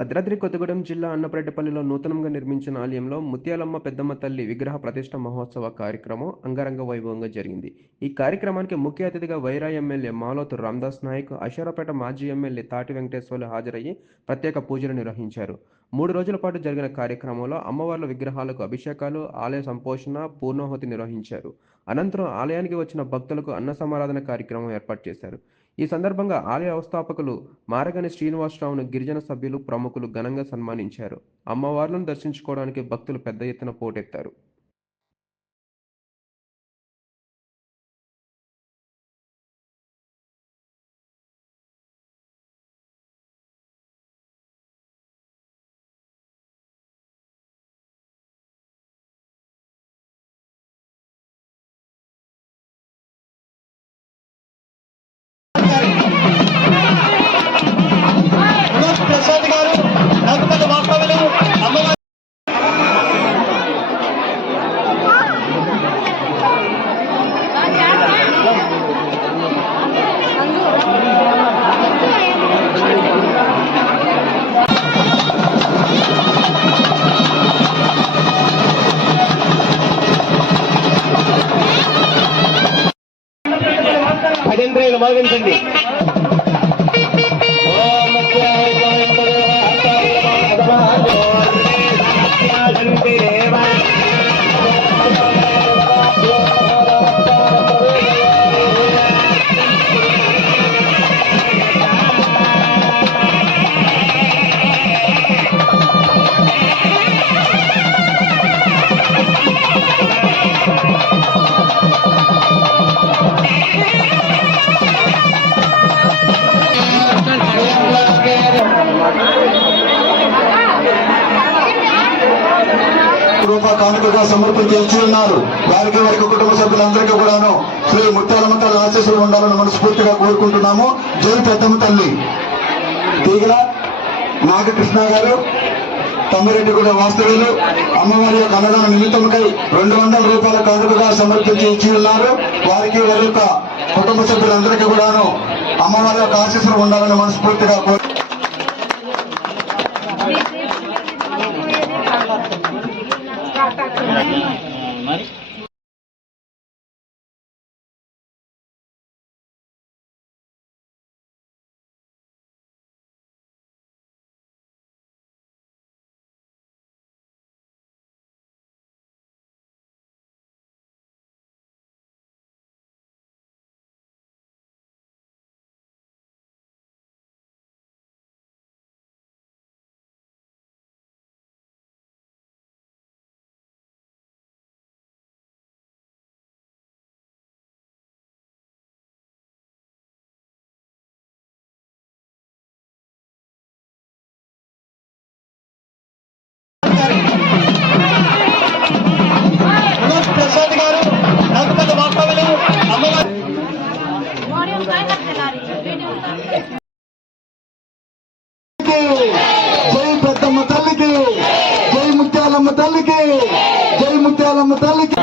భద్రాద్రి కొత్తగూడెం జిల్లా అన్నపరెడ్డిపల్లిలో నూతనంగా నిర్మించిన ఆలయంలో ముత్యాలమ్మ పెద్దమ్మ తల్లి విగ్రహ ప్రతిష్ఠ మహోత్సవ కార్యక్రమం అంగరంగ వైభవంగా జరిగింది. ఈ కార్యక్రమానికి ముఖ్య అతిథిగా వైరా ఎమ్మెల్యే మాలోతు రామదాస్ నాయక్, అశ్వారావుపేట మాజీ ఎమ్మెల్యే తాటి వెంకటేశ్వర్లు హాజరయ్యి ప్రత్యేక పూజలు నిర్వహించారు. 3 రోజుల పాటు జరిగిన కార్యక్రమంలో అమ్మవార్ల విగ్రహాలకు అభిషేకాలు, ఆలయ సంపోషణ, పూర్ణాహుతి నిర్వహించారు. అనంతరం ఆలయానికి వచ్చిన భక్తులకు అన్న సమారాధన కార్యక్రమం ఏర్పాటు చేశారు. ఈ సందర్భంగా ఆలయ వ్యవస్థాపకులు మారగని శ్రీనివాసరావును గిరిజన సభ్యులు, ప్రముఖులు ఘనంగా సన్మానించారు. అమ్మవార్లను దర్శించుకోవడానికి భక్తులు పెద్ద ఎత్తున పోటెత్తారు. భజంత్రీలు మోగించండి. రూపాయ కానుకగా సమర్పించి ఉన్నారు. వారికి వారికి కుటుంబ సభ్యులందరికీ కూడాను శ్రీ ముత్యాలమ్మ తల్లి ఆశీస్సులు ఉండాలని మనస్ఫూర్తిగా కోరుకుంటున్నాము. జై పెద్దమ్మ తల్లి. తీగల నాగకృష్ణ గారు, తమ్మిరెడ్డి కూడా వాస్తవ్యులు అమ్మవారి యొక్క అన్నదాన నిమిత్తముకై 200 రూపాయల కానుకగా సమర్పించి ఇచ్చి ఉన్నారు. వారికి వారి యొక్క కుటుంబ సభ్యులందరికీ కూడాను అమ్మవారి యొక్క ఆశీస్సులు ఉండాలని మనస్ఫూర్తిగా జై పెద్దమ్మ తల్లికి, జై ముత్యాలమ్మ తల్లికి, జై ముత్యాలమ్మ తల్లికి.